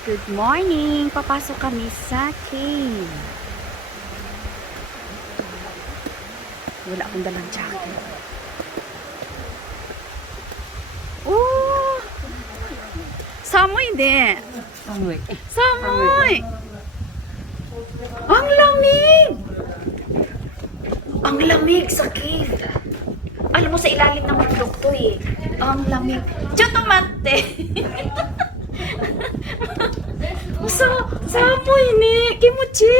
Good morning! Papasok kami sa cave. Wala akong dalang jacket. Oh! Samoy din. Amoy. Samoy! Ang lamig! Ang lamig sa cave. Alam mo, sa ilalim ng bundok to eh. Ang lamig. Chotomate! Samoy ni! Kimuchi!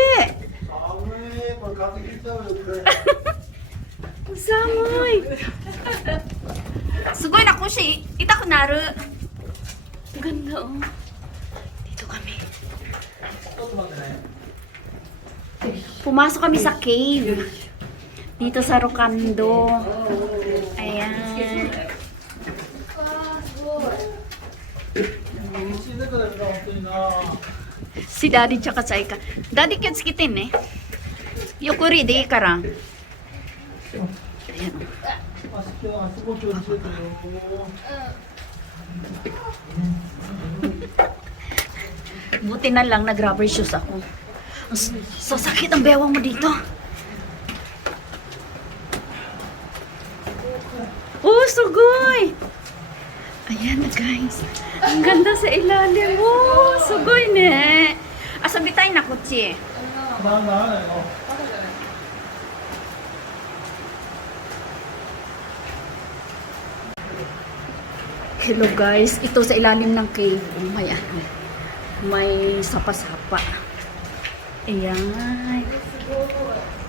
Samoy! Sugoi na ko siya. Ita ko naru. Ganda oh. Dito kami. Pumasok kami sa cave. Dito sa Rokando. Ayan. Si Daddy tsaka sa Ika. Daddy kids kitin eh. Yukuri di karang. Ayan oh. Buti na lang nag-rubber shoes ako. Sasakit ang bewang mo dito. Oh, sugoy! Ayan na guys. Ang ganda sa ilalim. Oh, sugoy ne. Asabi tayo na kutsi. Hello guys. Ito sa ilalim ng cave. Oh, may ano. May sapa-sapa. Ayan.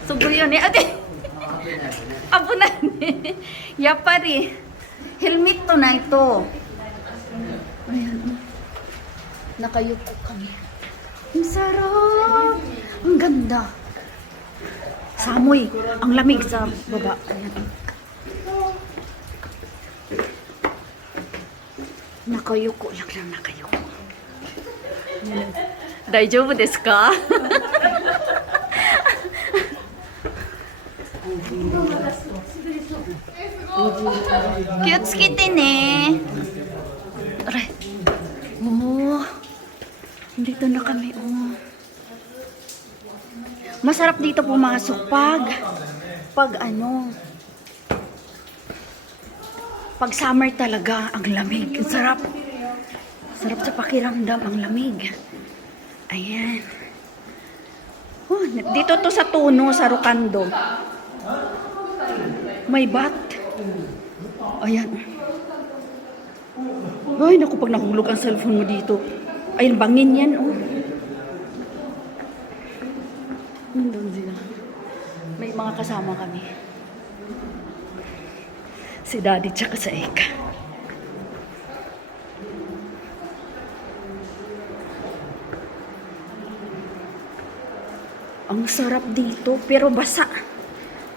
Sugoy yun eh. Ate. Abo na ni. Yapari. Helmet to na ito. Ayan. Nakayuko kami. Ang sarap. Ang ganda. Samoy. Ang lamig sa baba. Ayan. Nakayuko lang nakayuko. Daijoubu desu ka? Cute ne. Aray. Oh. Dito na kami. Oh. Masarap dito pumasok pag pag summer talaga, ang lamig. Ang sarap. Sarap sa pakiramdam, ang lamig. Ayan. Oh, dito to sa Tuno, sa Rokando. May bat. Ayan. Ay, naku, pag nahulog ang cellphone mo dito. Ayun, bangin yan, oh. Nandun sila. May mga kasama kami. Si Daddy tsaka sa Eka. Ang sarap dito, pero basa.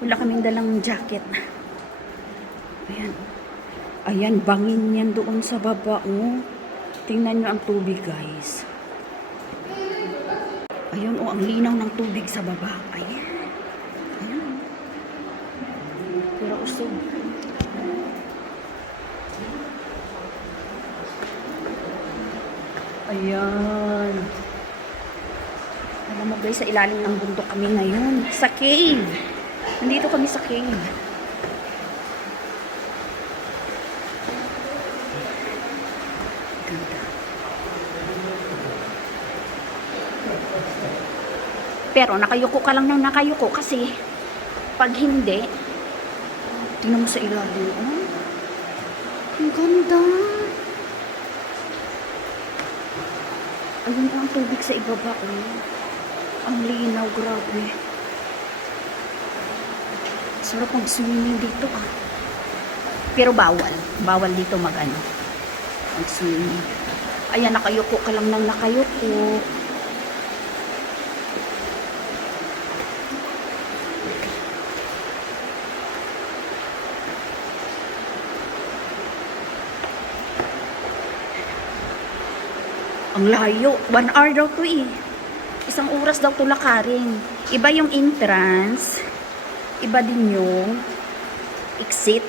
Wala kaming dalang jacket. Ayan. Ayan, bangin yan doon sa baba. Oh. Tingnan nyo ang tubig, guys. Ayan, oh, ang linaw ng tubig sa baba. Ayan. Ayan. Pero usog. Ayan. Alam mo guys, sa ilalim ng bundok kami ngayon. Sa cave. Nandito kami sa cave. Ganda. Pero nakayuko ka lang ng nakayuko kasi pag hindi, tingnan mo sa ilalim. Oh, ang ganda. Ayun ang tubig sa ibaba. Oh. Ang linaw, grabe. Sarap mag-swimming dito ah. Pero bawal. Bawal dito mag-swimming. Ayan, nakayuko ka lang ng nakayuko. Ang layo. 1 hour daw to eh. Isang oras daw to lakarin. Iba yung entrance. Iba din yung exit.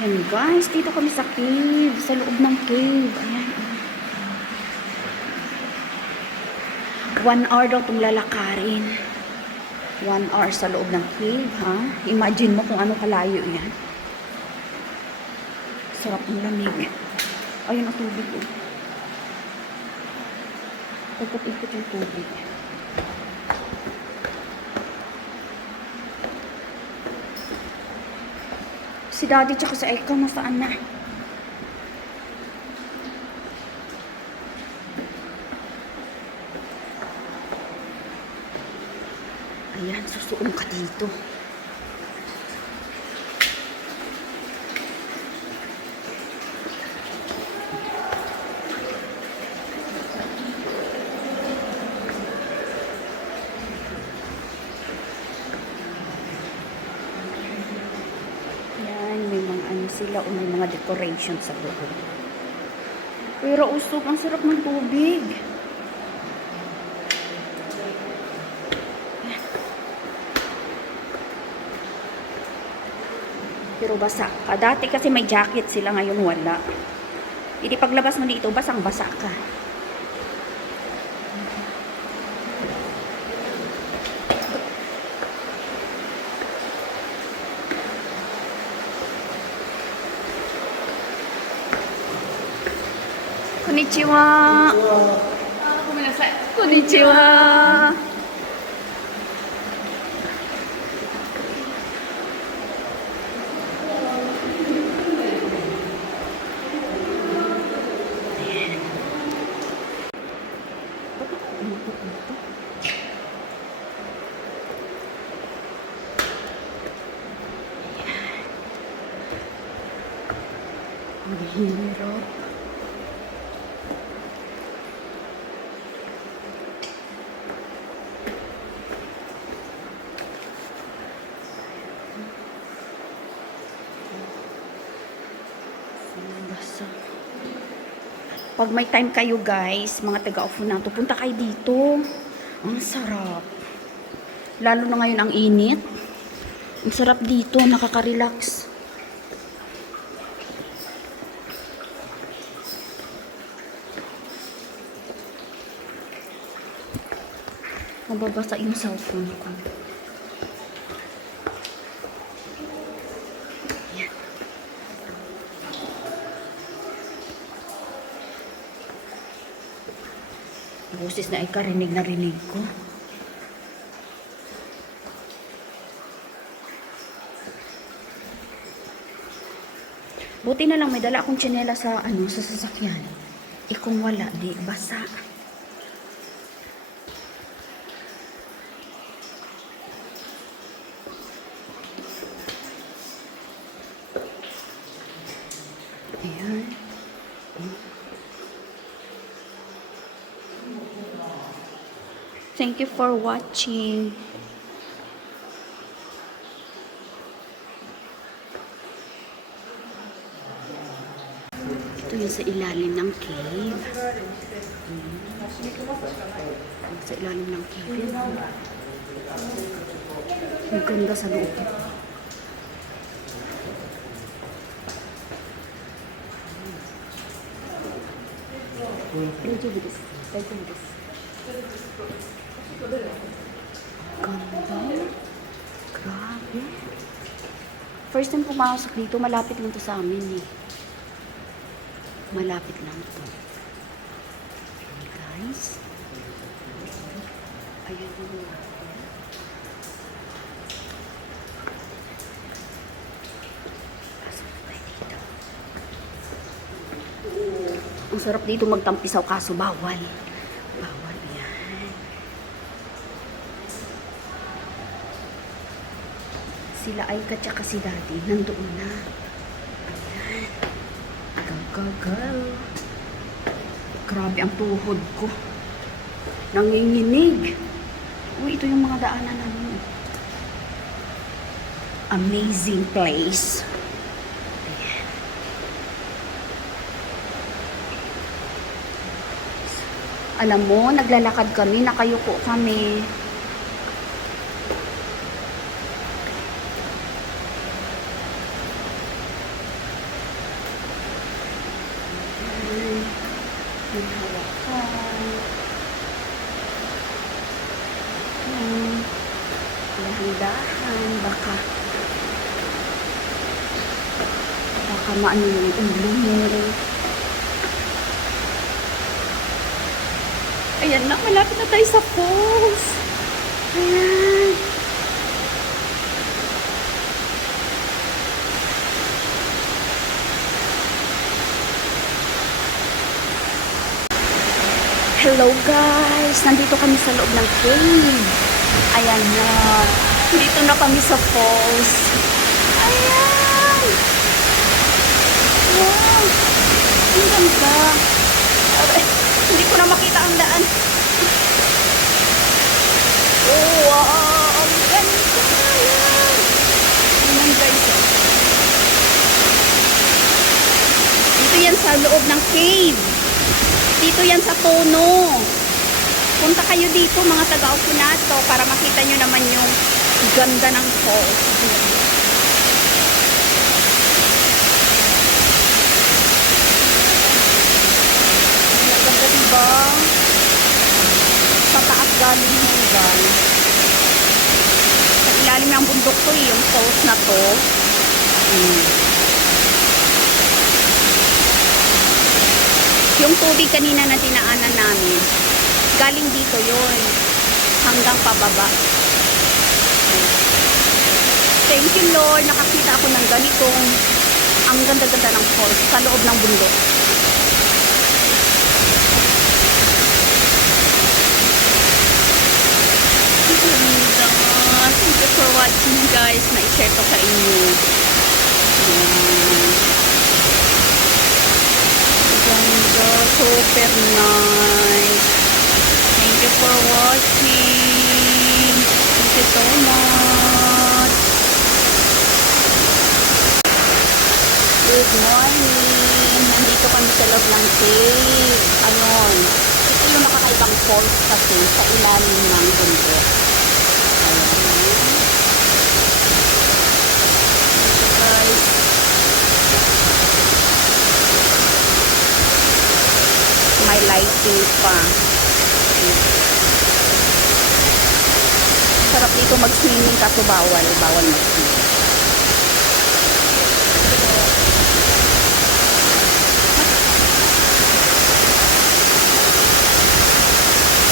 Yan guys, dito kami sa cave. Sa loob ng cave. Ayan. 1 hour daw itong lalakarin. 1 hour sa loob ng cave, ha? Imagine mo kung ano kalayo yan. Sarap ng lamig. Ayun ang tubig, oh. Ikot-ikot yung tubig. Si Daddy tsaka si Aika, nasaan na? Ayan, susuong ka dito. Ayan, may mga ano sila o may mga decoration sa loob. Pero usok, ang sarap ng tubig. Pero basa ka. Dati kasi may jacket sila, ngayon wala. Hindi paglabas mo dito, basang-basa ka. Konnichiwa. Konnichiwa. Ang hirap. Pag may time kayo guys, mga taga-Ofunato, punta kayo dito. Ang sarap. Lalo na ngayon ang init. Ang sarap dito, nakaka-relax. Mababasa yung cellphone ko. Yan. Boses na ay karinig na rinig ko. Buti na lang may dala akong tsinela sa sa sasakyan. Kung wala, di basa. Ayan. Thank you for watching. Ito yung sa ilalim ng cave. Sa ilalim ng cave. Ang ganda sa loob. Ganda. Grabe. First time pumasok dito, malapit lang to sa amin eh. Malapit lang to. Ayan, guys. Ayan mo. Pasok na tayo dito. Ang sarap dito magtampisaw kaso bawal. Bawal yan. Sila ay katsaka si Daddy. Nandoon na. Ayan. Gagal. Grabe ang tuhod ko. Nanginginig. Uy, ito yung mga daanan namin. Amazing place. Ayan. Alam mo, naglalakad kami, nakayuko kami. Yung hawakan. Ayan. Dahan-dahan. Baka maano yung ulo mo. Ayan na, malapit na tayo sa falls. Ayan. Hello guys! Nandito kami sa loob ng cave. Ayan na. Dito na kami sa falls. Ayan! Wow! Ang ganda. Aray, hindi ko na makita ang daan. Oh, wow! Ang ganda. Ayan! Ayan guys. Dito yan sa loob ng cave. Dito yan sa Tono. Punta kayo dito mga taga-Okinato para makita nyo naman yung ganda ng falls. Ang ganda diba? Sa taas galing hanggang. Sa ilalim ng bundok ko yung falls na to. Yung tubig kanina na dinaanan namin, galing dito yun, hanggang pababa. Thank you Lord, nakakita ako ng ganitong, ang ganda-ganda ng falls sa loob ng bundok. Thank you for watching guys, na-share ko sa inyo. Super nice. Thank you for watching. Thank you so much. Good morning. Nandito kami sa loob ng cave. Ayun. Ito yung nakakaibang falls kasi sa ilalim ng bundok. Ayun. Guys. May lighting pa. Sarap dito mag-swimming kaso bawal mag-swimming.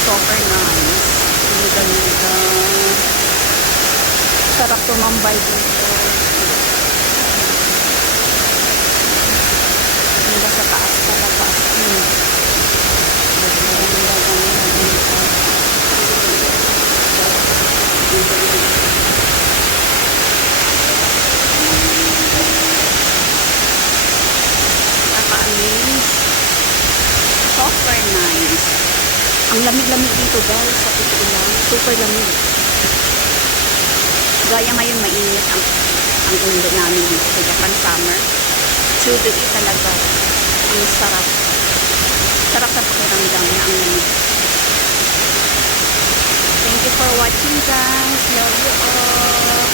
Super nice. Ang ganda. Sarap tumambay dito. Hanggang sa taas talaga. Nakaka-amaze. Super nice. Ang lamig-lamig dito guys, sa totoo lang. Super lamig. Gaya ngayon mainit ang ulo namin dito sa Japan summer. Chubby talaga. Ang sarap. Sarap sa pakiramdam na ang lamig. Thank you for watching guys. Love you all.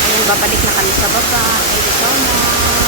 Ayun, babalik na kami sa baba. Thank you so much.